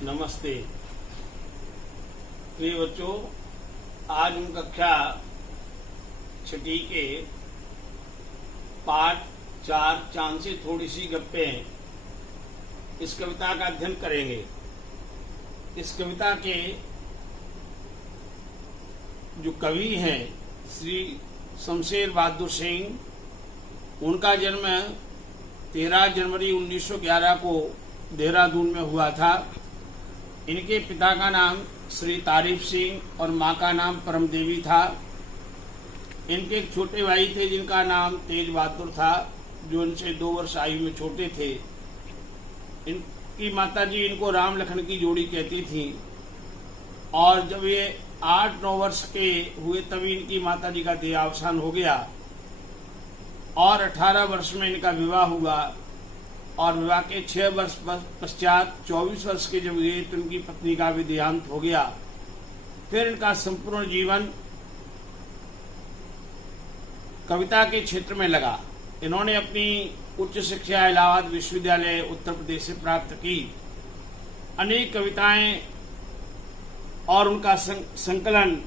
नमस्ते प्रिय बच्चों, आज हम कक्षा छठी के पाठ 4 चांद से थोड़ी सी गप्पें इस कविता का अध्ययन करेंगे। इस कविता के जो कवि हैं श्री शमशेर बहादुर सिंह, उनका जन्म 13 जनवरी 1911 को देहरादून में हुआ था। इनके पिता का नाम श्री तारीफ सिंह और माँ का नाम परम देवी था। इनके एक छोटे भाई थे जिनका नाम तेज बहादुर था, जो इनसे 2 वर्ष आयु में छोटे थे। इनकी माताजी इनको राम लखन की जोड़ी कहती थी और जब ये 8-9 वर्ष के हुए तभी इनकी माताजी का देहावसान हो गया और 18 वर्ष में इनका विवाह हुआ और विवाह के 6 वर्ष पश्चात 24 वर्ष के जब हुए तो उनकी पत्नी का भी देहांत हो गया। फिर इनका संपूर्ण जीवन कविता के क्षेत्र में लगा। इन्होंने अपनी उच्च शिक्षा इलाहाबाद विश्वविद्यालय उत्तर प्रदेश से प्राप्त की। अनेक कविताएं और उनका संकलन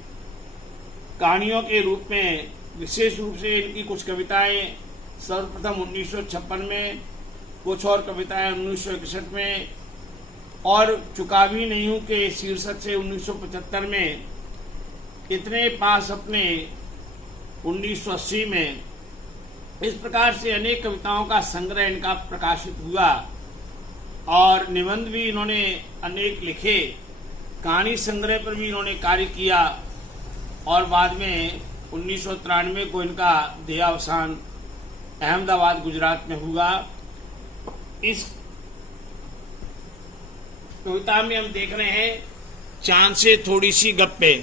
कहानियों के रूप में, विशेष रूप से इनकी कुछ कविताएं सर्वप्रथम 1956 में, कुछ और कविताएं 1961 में और चुका भी नहीं हूं के शीर्षक से 1975 में, इतने पास अपने 1980 में। इस प्रकार से अनेक कविताओं का संग्रह इनका प्रकाशित हुआ और निबंध भी इन्होंने अनेक लिखे। कहानी संग्रह पर भी इन्होंने कार्य किया और बाद में 1993 को इनका देहावसान अहमदाबाद गुजरात में हुआ। इस कविता में हम देख रहे हैं चांद से थोड़ी सी गप्पे।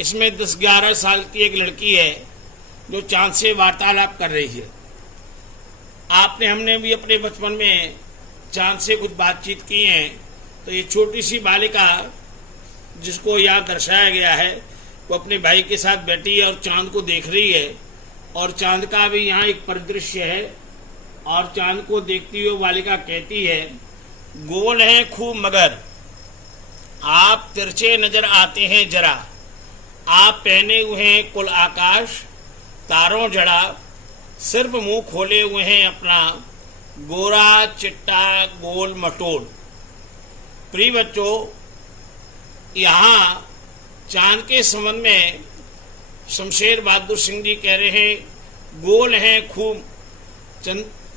इसमें 10-11 साल की एक लड़की है जो चांद से वार्तालाप कर रही है। हमने भी अपने बचपन में चांद से कुछ बातचीत की है। तो ये छोटी सी बालिका जिसको यहाँ दर्शाया गया है वो अपने भाई के साथ बैठी है और चांद को देख रही है और चांद का भी यहाँ एक परिदृश्य है। और चांद को देखती हुई बालिका कहती है, गोल है खूब मगर आप तिरछे नजर आते हैं जरा, आप पहने हुए हैं कुल आकाश तारों जड़ा, सिर्फ मुंह खोले हुए हैं अपना गोरा चिट्टा गोल मटोल। प्रिय बच्चों, यहाँ चांद के संबंध में शमशेर बहादुर सिंह जी कह रहे हैं, गोल है खूब,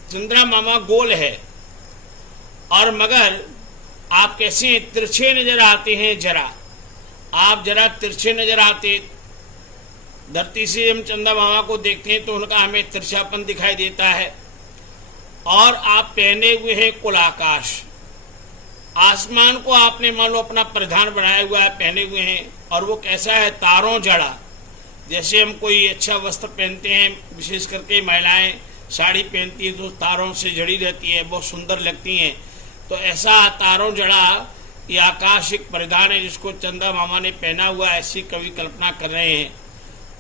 चंद्रा मामा गोल है और मगर आप कैसे तिरछे नजर आते हैं जरा, आप जरा तिरछे नजर आते। धरती से हम चंदा मामा को देखते हैं तो उनका हमें तिरछापन दिखाई देता है। और आप पहने हुए हैं कुल आकाश, आसमान को आपने मान लो अपना प्रधान बनाया हुआ है, पहने हुए हैं। और वो कैसा है, तारों जड़ा। जैसे हम कोई अच्छा वस्त्र पहनते हैं, विशेष करके महिलाएं साड़ी पहनती है तो तारों से जड़ी रहती है, बहुत सुंदर लगती हैं। तो ऐसा तारों जड़ा ये आकाश एक परिधान है जिसको चंदा मामा ने पहना हुआ, ऐसी कवि कल्पना कर रहे हैं।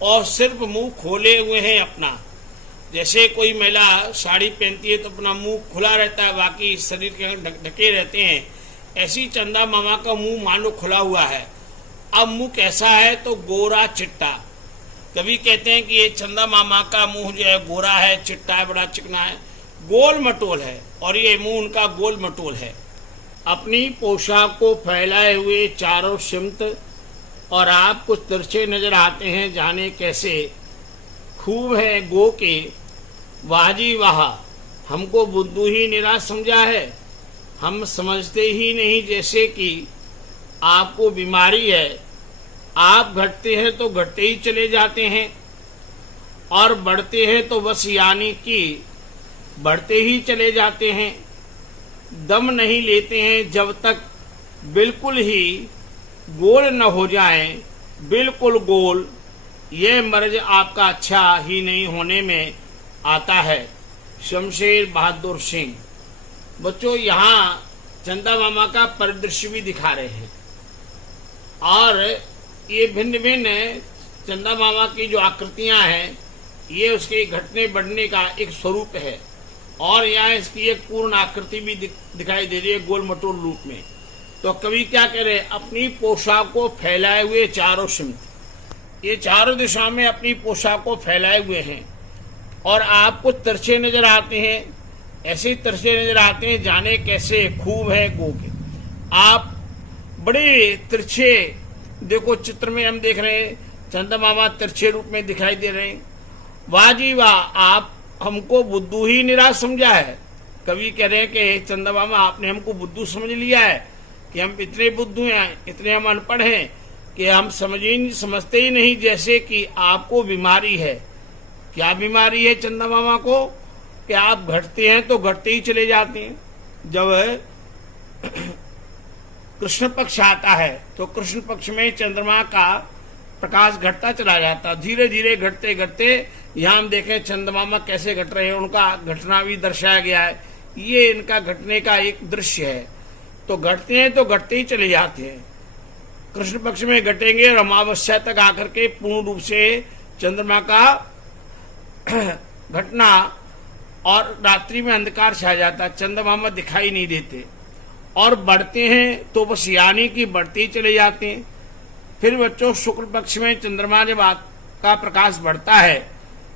और सिर्फ मुंह खोले हुए हैं अपना, जैसे कोई महिला साड़ी पहनती है तो अपना मुंह खुला रहता है, बाकी शरीर के ढके रहते हैं। ऐसी चंदा मामा का मुंह मानो खुला हुआ है। अब मुंह कैसा है, तो गोरा चिट्टा। कभी कहते हैं कि ये चंदा मामा का मुंह जो है गोरा है, चिट्टा है, बड़ा चिकना है, गोल मटोल है और ये मुंह उनका गोल मटोल है। अपनी पोशाक को फैलाए हुए चारों सिमत और आप कुछ तिरछे नजर आते हैं जाने कैसे, खूब है गो के वाजी वाह, हमको बुद्धू ही निराश समझा है, हम समझते ही नहीं जैसे कि आपको बीमारी है, आप घटते हैं तो घटते ही चले जाते हैं और बढ़ते हैं तो बस यानी कि बढ़ते ही चले जाते हैं। दम नहीं लेते हैं जब तक बिल्कुल ही गोल न हो जाए, बिल्कुल गोल, ये मर्ज आपका अच्छा ही नहीं होने में आता है। शमशेर बहादुर सिंह। बच्चों, यहाँ चंदा मामा का परिदृश्य भी दिखा रहे हैं और ये भिन्न भिन्न चंदा मामा की जो आकृतियां हैं ये उसके घटने बढ़ने का एक स्वरूप है और यहाँ इसकी एक पूर्ण आकृति भी दिखाई दे रही है गोल मटोल रूप में। तो कवि क्या कह रहे हैं, अपनी पोशाक को फैलाए हुए चारों सिमत, ये चारों दिशा में अपनी पोशाक को फैलाए हुए हैं और आपको तिरछे नजर आते हैं, ऐसे तिरछे नजर आते हैं जाने कैसे खूब है गो के। आप बड़े तिरछे, देखो चित्र में हम देख रहे हैं चंदा मामा तिरछे रूप में दिखाई दे रहे हैं। वाह जी वाह, आप हमको बुद्धू ही निराश समझा है। कवि कह रहे हैं कि चंदा मामा आपने हमको बुद्धू समझ लिया है कि हम इतने बुद्धू हैं, इतने हम अनपढ़ हैं कि हम समझते ही नहीं जैसे कि आपको बीमारी है। क्या बीमारी है चंदा मामा को कि आप घटते हैं तो घटते ही चले जाते हैं। जब कृष्ण पक्ष आता है तो कृष्ण पक्ष में चंद्रमा का प्रकाश घटता चला जाता, धीरे धीरे घटते घटते यहाँ हम देखें चंद्रमा कैसे घट रहे हैं, उनका घटना भी दर्शाया गया है। ये इनका घटने का एक दृश्य है। तो घटते हैं तो घटते ही चले जाते हैं, कृष्ण पक्ष में घटेंगे और अमावस्या तक आकर के पूर्ण रूप से चंद्रमा का घटना और रात्रि में अंधकार छा जाता, चंद्रमा दिखाई नहीं देते और बढ़ते हैं तो बस यानी कि बढ़ते ही चले जाते हैं। फिर बच्चों शुक्ल पक्ष में चंद्रमा जब का प्रकाश बढ़ता है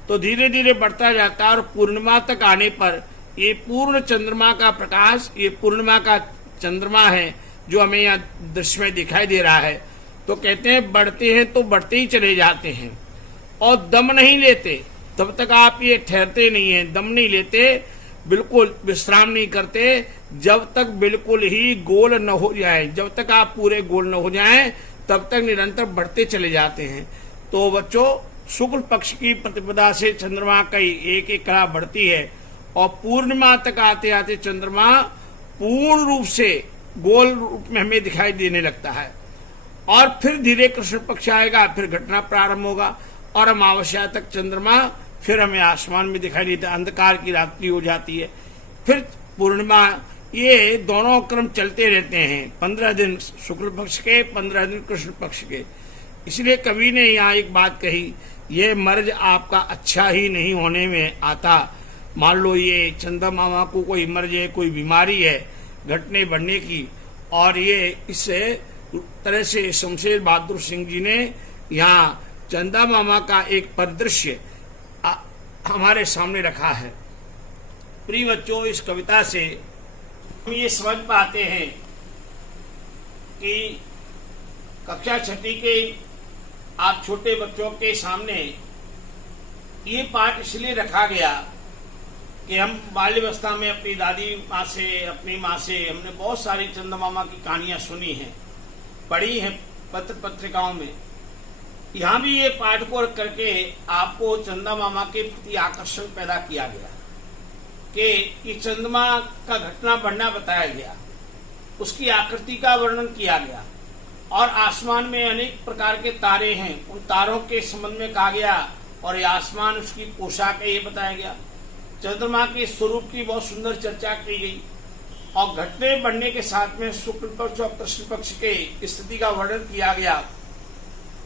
तो धीरे धीरे बढ़ता जाता है और पूर्णिमा तक आने पर ये पूर्ण चंद्रमा का प्रकाश, ये पूर्णिमा का चंद्रमा है जो हमें यहाँ दृश्य में दिखाई दे रहा है। तो कहते हैं बढ़ते हैं तो बढ़ते ही चले जाते हैं और दम नहीं लेते, तब तक आप ये ठहरते नहीं हैं, दम नहीं लेते, बिल्कुल विश्राम नहीं करते जब तक बिल्कुल ही गोल न हो जाए। जब तक आप पूरे गोल न हो जाएं तब तक निरंतर बढ़ते चले जाते हैं। तो बच्चों शुक्ल पक्ष की प्रतिपदा से चंद्रमा का एक एक कला बढ़ती है और पूर्णिमा तक आते आते चंद्रमा पूर्ण रूप से गोल रूप में हमें दिखाई देने लगता है और फिर धीरे कृष्ण पक्ष आएगा, फिर घटना प्रारंभ होगा और अमावस्या तक चंद्रमा फिर हमें आसमान में दिखाई देता है, अंधकार की रात्रि हो जाती है, फिर पूर्णिमा। ये दोनों क्रम चलते रहते हैं, 15 दिन शुक्ल पक्ष के, 15 दिन कृष्ण पक्ष के। इसलिए कवि ने यहाँ एक बात कही, ये मर्ज आपका अच्छा ही नहीं होने में आता। मान लो ये चंदा मामा को कोई मर्ज है, कोई बीमारी है घटने बढ़ने की, और ये इस तरह से शमशेर बहादुर सिंह जी ने यहाँ चंदा मामा का एक परिदृश्य हमारे सामने रखा है। प्रिय बच्चों, इस कविता से हम ये समझ पाते हैं कि कक्षा 6 के आप छोटे बच्चों के सामने ये पाठ इसलिए रखा गया कि हम बाल्यावस्था में अपनी दादी माँ से, अपनी माँ से हमने बहुत सारी चंदा मामा की कहानियां सुनी हैं, पढ़ी हैं पत्र पत्रिकाओं में। यहाँ भी ये पाठ को रख करके आपको चंदा मामा के प्रति आकर्षण पैदा किया गया कि चंद्रमा का घटना बढ़ना बताया गया, उसकी आकृति का वर्णन किया गया और आसमान में अनेक प्रकार के तारे हैं, उन तारों के संबंध में कहा गया और ये आसमान उसकी पोशाक है ये बताया गया। चंद्रमा के स्वरूप की बहुत सुंदर चर्चा की गई और घटने बढ़ने के साथ में शुक्ल पक्ष और कृष्ण पक्ष के स्थिति का वर्णन किया गया।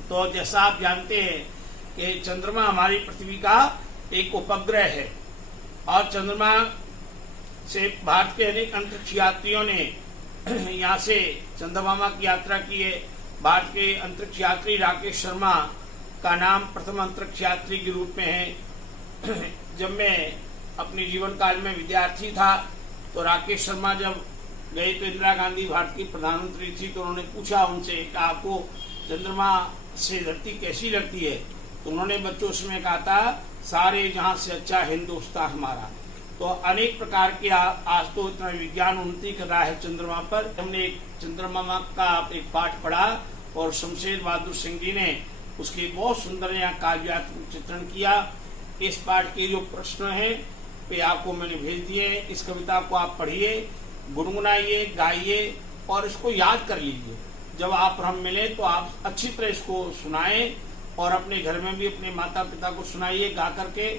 तो जैसा आप जानते हैं कि चंद्रमा हमारी पृथ्वी का एक उपग्रह है और चंद्रमा से भारत के अनेक अंतरिक्ष यात्रियों ने यहाँ से चंदा मामा की यात्रा की है। भारत के अंतरिक्ष यात्री राकेश शर्मा का नाम प्रथम अंतरिक्ष यात्री के रूप में है। जब मैं अपने जीवन काल में विद्यार्थी था तो राकेश शर्मा जब गए तो इंदिरा गांधी भारत की प्रधानमंत्री थी, तो उन्होंने पूछा उनसे कि आपको चंद्रमा से धरती कैसी लगती है, तो उन्होंने बच्चों उसमें कहा था सारे जहां से अच्छा हिंदुस्तान हमारा। तो अनेक प्रकार के आज तो इतना विज्ञान उन्नति कर रहा है चंद्रमा पर। हमने चंद्रमा का एक पाठ पढ़ा और शमशेर बहादुर सिंह जी ने उसकी बहुत सुंदर यहाँ काव्यात्मक चित्रण किया। इस पाठ के जो प्रश्न हैं वे आपको मैंने भेज दिए। इस कविता को आप पढ़िए, गुनगुनाइए, गाइए और इसको याद कर लीजिए। जब आप हम मिले तो आप अच्छी तरह इसको सुनाएं और अपने घर में भी अपने माता पिता को सुनाइए गा करके,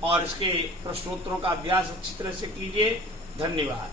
और इसके प्रश्नोत्तरों का अभ्यास अच्छी तरह से कीजिए। धन्यवाद।